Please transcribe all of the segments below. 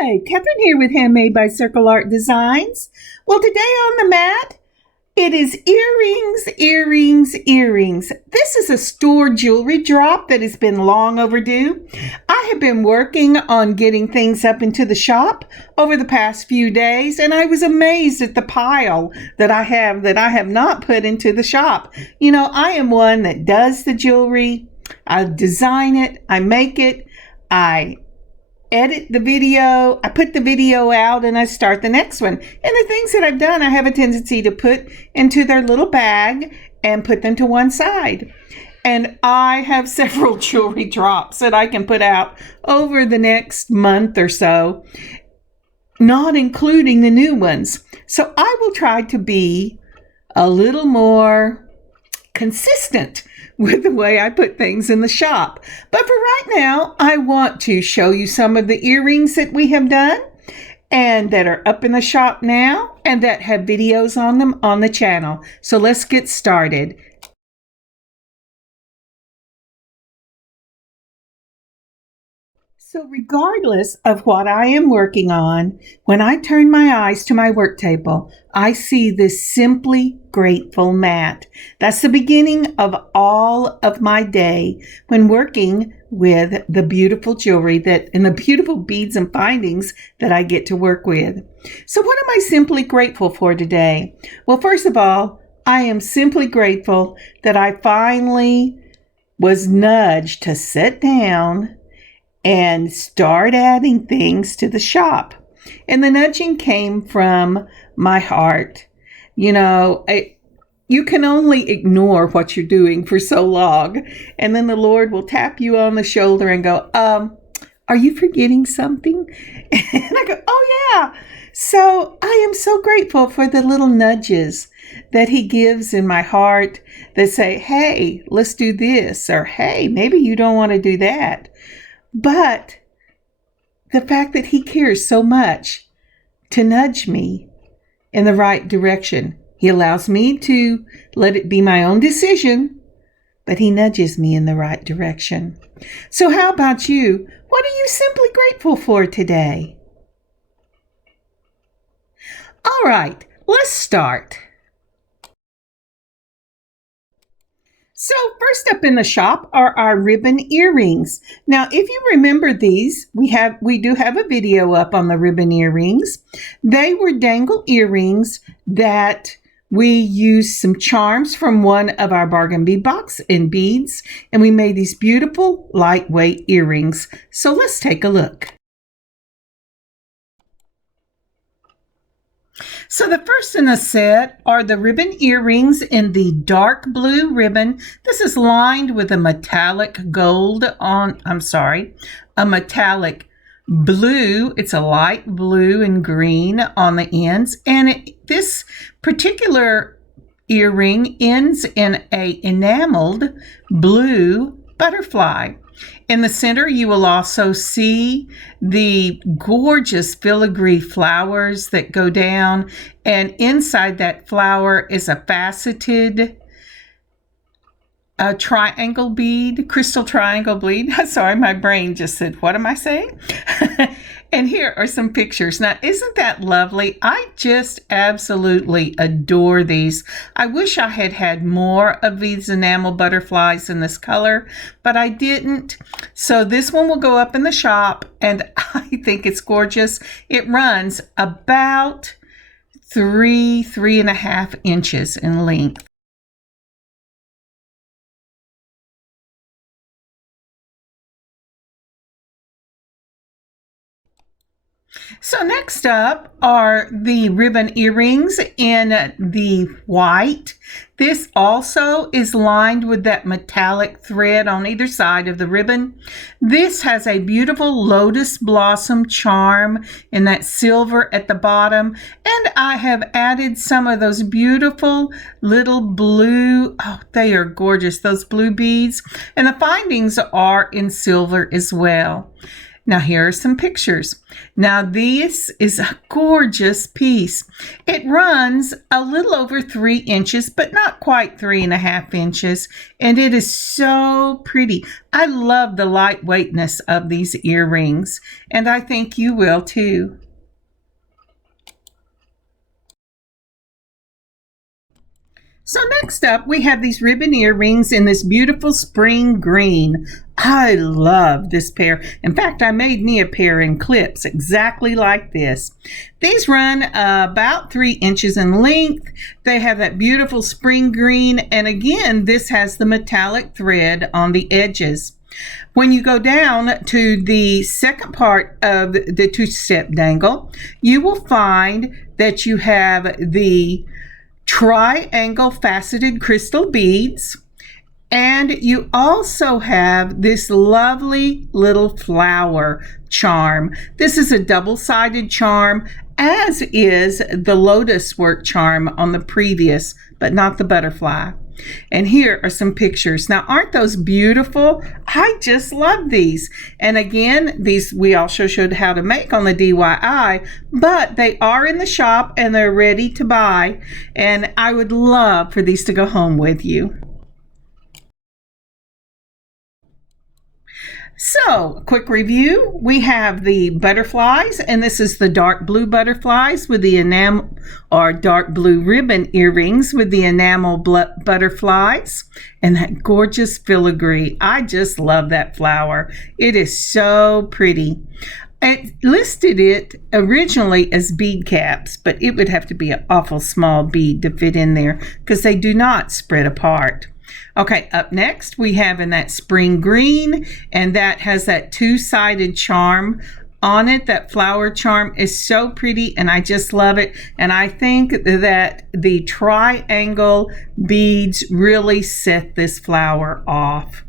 Hi, Kathryn here with Handmade by Circle Art Designs. Well, today on the mat, it is earrings, earrings, earrings. This is a store jewelry drop that has been long overdue. I have been working on getting things up into the shop over the past few days, and I was amazed at the pile that I have not put into the shop. You know, I am one that does the jewelry. I design it, I make it, I edit the video, I put the video out, and I start the next one. And the things that I've done, I have a tendency to put into their little bag and put them to one side. And I have several jewelry drops that I can put out over the next month or so, not including the new ones. So I will try to be a little more consistent with the way I put things in the shop. But for right now, I want to show you some of the earrings that we have done and that are up in the shop now and that have videos on them on the channel. So let's get started. So regardless of what I am working on, when I turn my eyes to my work table, I see this Simply Grateful mat. That's the beginning of all of my day when working with the beautiful jewelry and the beautiful beads and findings that I get to work with. So what am I simply grateful for today? Well, first of all, I am simply grateful that I finally was nudged to sit down and start adding things to the shop. And the nudging came from my heart. You know, you can only ignore what you're doing for so long. And then the Lord will tap you on the shoulder and go, are you forgetting something? And I go, oh yeah. So I am so grateful for the little nudges that He gives in my heart that say, hey, let's do this. Or, hey, maybe you don't want to do that. But the fact that He cares so much to nudge me in the right direction. He allows me to let it be my own decision, but He nudges me in the right direction. So how about you? What are you simply grateful for today? All right, let's start. So first up in the shop are our ribbon earrings. Now, if you remember these, we do have a video up on the ribbon earrings. They were dangle earrings that we used some charms from one of our bargain bead box and beads, and we made these beautiful lightweight earrings. So let's take a look. So the first in the set are the ribbon earrings in the dark blue ribbon. This is lined with a metallic a metallic blue. It's a light blue and green on the ends. And this particular earring ends in a enameled blue butterfly. In the center, you will also see the gorgeous filigree flowers that go down, and inside that flower is a faceted triangle bead, crystal triangle bead. Sorry, my brain just said, what am I saying? And here are some pictures. Now, isn't that lovely? I just absolutely adore these. I wish I had had more of these enamel butterflies in this color, but I didn't. So this one will go up in the shop, and I think it's gorgeous. It runs about 3.5 inches in length. So next up are the ribbon earrings in the white. This also is lined with that metallic thread on either side of the ribbon. This has a beautiful lotus blossom charm in that silver at the bottom. And I have added some of those beautiful little blue, they are gorgeous, those blue beads. And the findings are in silver as well. Now here are some pictures. Now this is a gorgeous piece. It runs a little over 3 inches, but not quite 3.5 inches. And it is so pretty. I love the lightweightness of these earrings, and I think you will too. So next up, we have these ribbon earrings in this beautiful spring green. I love this pair. In fact, I made me a pair in clips exactly like this. These run about 3 inches in length. They have that beautiful spring green. And again, this has the metallic thread on the edges. When you go down to the second part of the two-step dangle, you will find that you have the triangle faceted crystal beads, and you also have this lovely little flower charm. This is a double-sided charm, as is the lotus work charm on the previous, but not the butterfly. And here are some pictures. Now, aren't those beautiful? I just love these. And again, these we also showed how to make on the DIY, but they are in the shop and they're ready to buy. And I would love for these to go home with you. So, quick review. We have the butterflies, and this is the dark blue butterflies with the enamel or dark blue ribbon earrings with the enamel butterflies, and that gorgeous filigree. I just love that flower. It is so pretty. It listed it originally as bead caps, but it would have to be an awful small bead to fit in there because they do not spread apart. Okay, up next we have in that spring green, and that has that two-sided charm on it. That flower charm is so pretty, and I just love it. And I think that the triangle beads really set this flower off.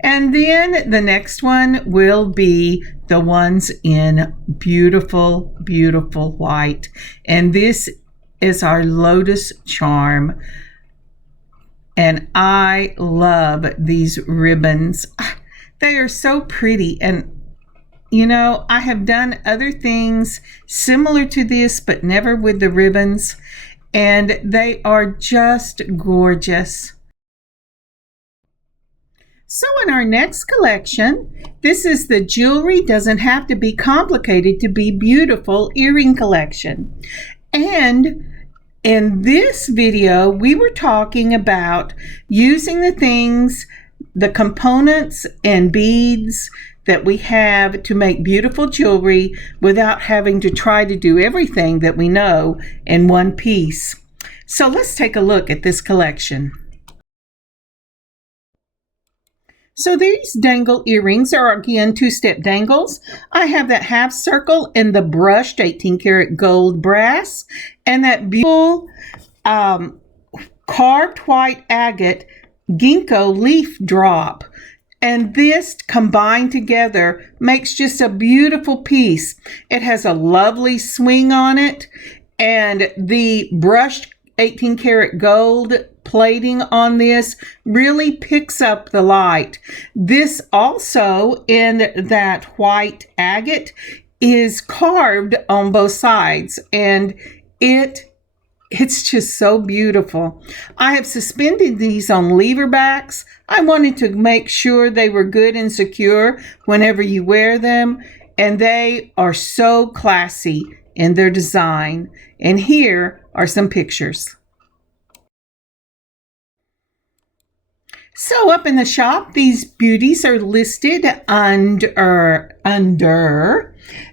And then the next one will be the ones in beautiful, beautiful white. And this is our lotus charm. And I love these ribbons. They are so pretty. And, you know, I have done other things similar to this, but never with the ribbons. And they are just gorgeous. So in our next collection, this is the Jewelry Doesn't Have to Be Complicated to Be Beautiful earring collection. And in this video, we were talking about using the things, the components and beads that we have to make beautiful jewelry without having to try to do everything that we know in one piece. So let's take a look at this collection. So these dangle earrings are again two-step dangles. I have that half circle in the brushed 18 karat gold brass and that beautiful carved white agate ginkgo leaf drop. And this combined together makes just a beautiful piece. It has a lovely swing on it, and the brushed 18 karat gold plating on this really picks up the light. This also in that white agate is carved on both sides, and it's just so beautiful. I have suspended these on lever backs. I wanted to make sure they were good and secure whenever you wear them, and they are so classy in their design. And here are some pictures. So up in the shop, these beauties are listed under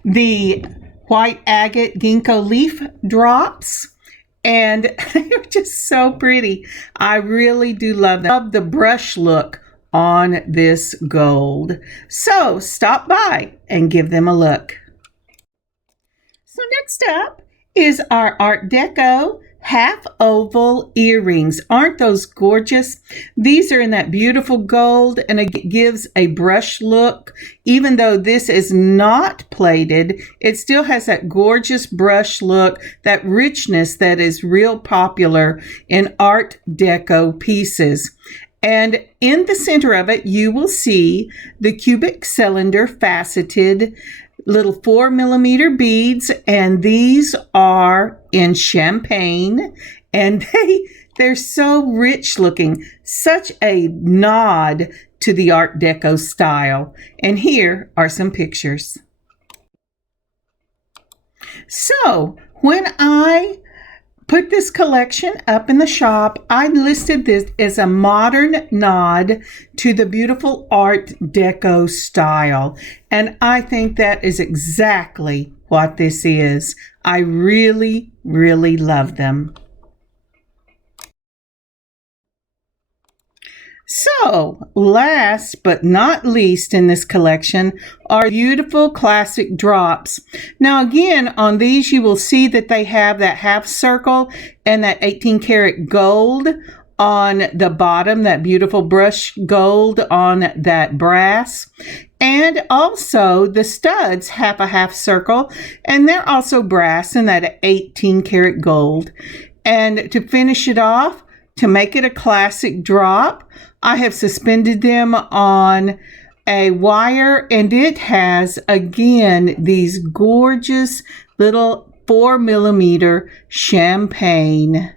the white agate ginkgo leaf drops, and they're just so pretty. I really do love them. I love the brush look on this gold. So stop by and give them a look. So next up is our Art Deco half oval earrings. Aren't those gorgeous? These are in that beautiful gold, and it gives a brush look. Even though this is not plated, it still has that gorgeous brush look, that richness that is real popular in Art Deco pieces. And in the center of it, you will see the cubic cylinder faceted little 4mm beads, and these are in champagne, and they're so rich looking, such a nod to the Art Deco style. And here are some pictures. So when I put this collection up in the shop, I listed this as a modern nod to the beautiful Art Deco style. And I think that is exactly what this is. I really, really love them. So, last but not least in this collection are beautiful classic drops. Now again, on these you will see that they have that half circle and that 18 karat gold on the bottom, that beautiful brush gold on that brass. And also the studs have a half circle, and they're also brass in that 18 karat gold. And to finish it off, to make it a classic drop, I have suspended them on a wire, and it has, again, these gorgeous little 4mm champagne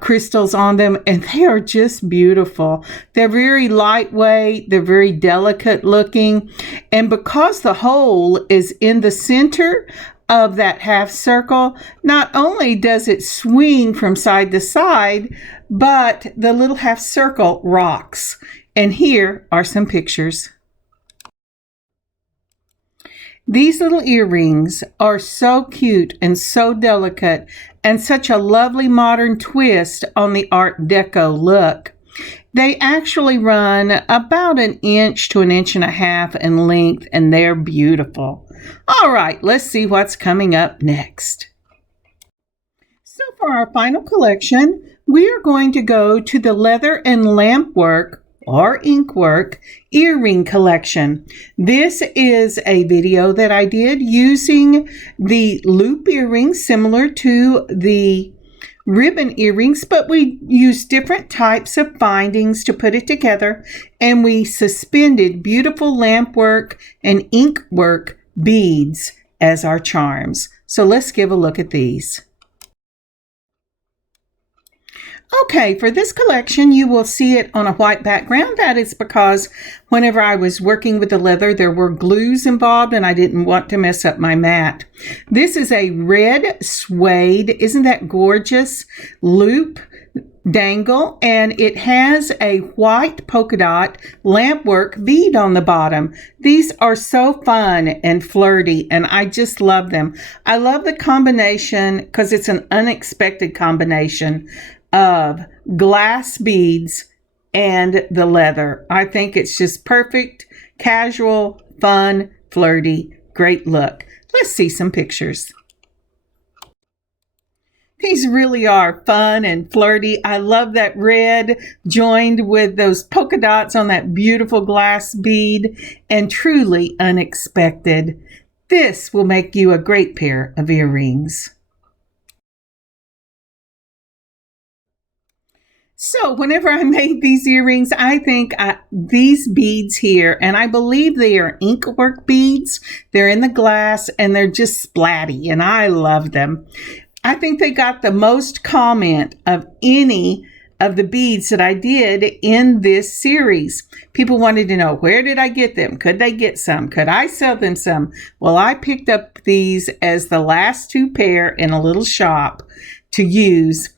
crystals on them, and they are just beautiful. They're very lightweight, they're very delicate looking, and because the hole is in the center of that half circle, not only does it swing from side to side, but the little half circle rocks. And here are some pictures. These little earrings are so cute and so delicate, and such a lovely modern twist on the Art Deco look. They actually run about 1 inch to 1.5 inches in length, and they're beautiful. All right, let's see what's coming up next. So for our final collection, we are going to go to the leather and lamp work or ink work earring collection. This is a video that I did using the loop earrings similar to the ribbon earrings, but we used different types of bindings to put it together, and we suspended beautiful lamp work and ink work beads as our charms. So let's give a look at these. Okay, for this collection, you will see it on a white background. That is because whenever I was working with the leather, there were glues involved, and I didn't want to mess up my mat. This is a red suede, isn't that gorgeous, loop dangle, and it has a white polka dot lampwork bead on the bottom. These are so fun and flirty, and I just love them. I love the combination because it's an unexpected combination of glass beads and the leather. I think it's just perfect, casual, fun, flirty, great look. Let's see some pictures. These really are fun and flirty. I love that red joined with those polka dots on that beautiful glass bead, and truly unexpected. This will make you a great pair of earrings. So whenever I made these earrings, I think these beads here, and I believe they are ink work beads. They're in the glass and they're just splatty, and I love them. I think they got the most comment of any of the beads that I did in this series. People wanted to know, where did I get them? Could they get some? Could I sell them some? Well, I picked up these as the last 2 pair in a little shop to use,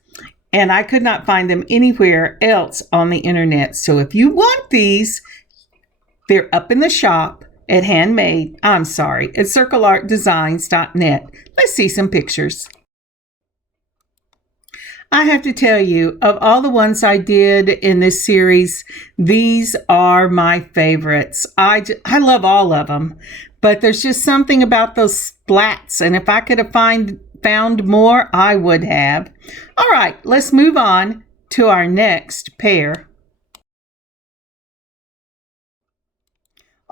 and I could not find them anywhere else on the internet. So if you want these, they're up in the shop at at circleartdesigns.net. Let's see some pictures. I have to tell you, of all the ones I did in this series, these are my favorites. I love all of them, but there's just something about those splats, and if I could have found more, I would have. All right, let's move on to our next pair.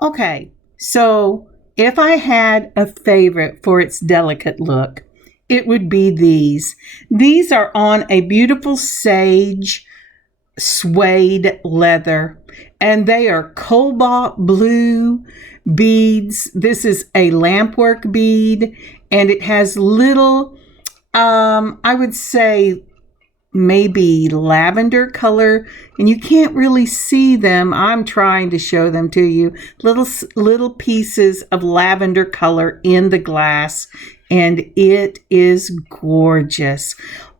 Okay, so if I had a favorite for its delicate look, it would be these. These are on a beautiful sage suede leather, and they are cobalt blue beads. This is a lampwork bead, and it has little, I would say maybe lavender color, and you can't really see them. I'm trying to show them to you. Little pieces of lavender color in the glass, and it is gorgeous.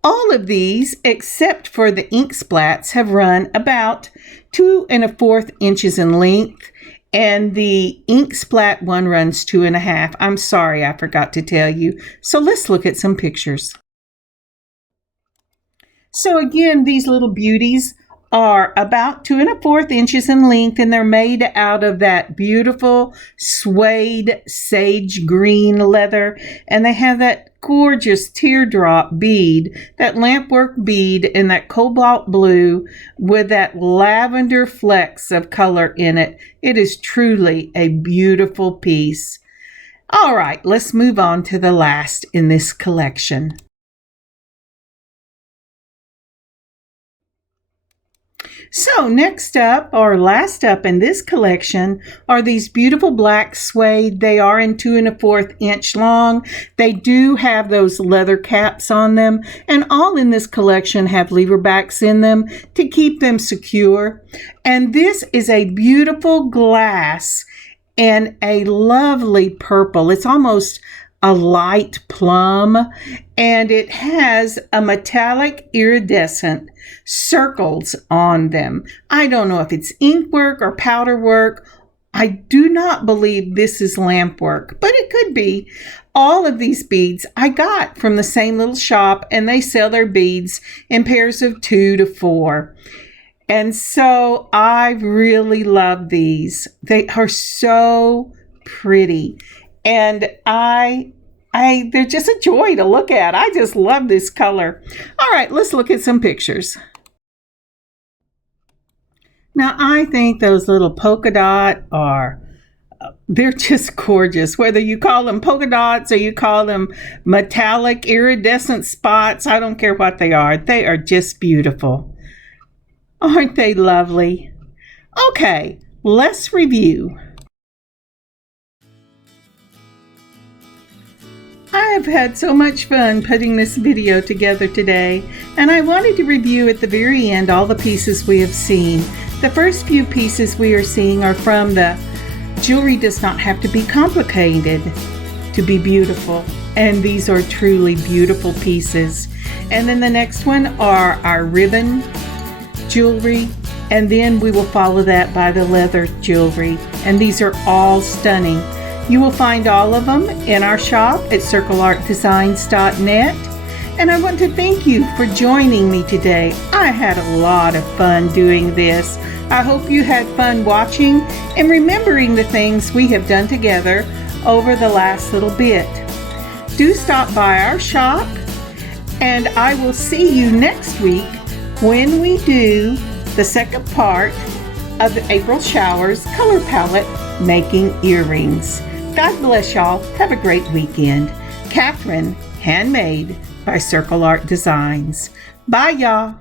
All of these, except for the ink splats, have run about 2 1/4 inches in length, and the ink splat one runs 2 1/2. I'm sorry, I forgot to tell you. So let's look at some pictures. So again, these little beauties are about 2 1/4 inches in length, and they're made out of that beautiful suede sage green leather, and they have that gorgeous teardrop bead, that lampwork bead in that cobalt blue with that lavender flecks of color in it. It is truly a beautiful piece. All right, let's move on to the last in this collection. So next up, or last up in this collection, are these beautiful black suede. They are in 2 1/4 inch long. They do have those leather caps on them, and all in this collection have lever backs in them to keep them secure. And this is a beautiful glass and a lovely purple. It's almost a light plum, and it has a metallic iridescent circles on them. I don't know if it's ink work or powder work. I do not believe this is lamp work, but it could be. All of these beads I got from the same little shop, and they sell their beads in pairs of 2 to 4. And so I really love these. They are so pretty, and they're just a joy to look at. I just love this color. All right, let's look at some pictures. Now, I think those little polka dot they're just gorgeous. Whether you call them polka dots or you call them metallic iridescent spots, I don't care what they are. They are just beautiful. Aren't they lovely? Okay, let's review. I have had so much fun putting this video together today, and I wanted to review at the very end all the pieces we have seen. The first few pieces we are seeing are from the Jewelry Does Not Have to Be Complicated to Be Beautiful, and these are truly beautiful pieces. And then the next one are our ribbon jewelry, and then we will follow that by the leather jewelry, and these are all stunning. You will find all of them in our shop at circleartdesigns.net. And I want to thank you for joining me today. I had a lot of fun doing this. I hope you had fun watching and remembering the things we have done together over the last little bit. Do stop by our shop, and I will see you next week when we do the second part of the April Showers color palette, making earrings. God bless y'all. Have a great weekend. Kathryn, Handmade by Circle Art Designs. Bye, y'all.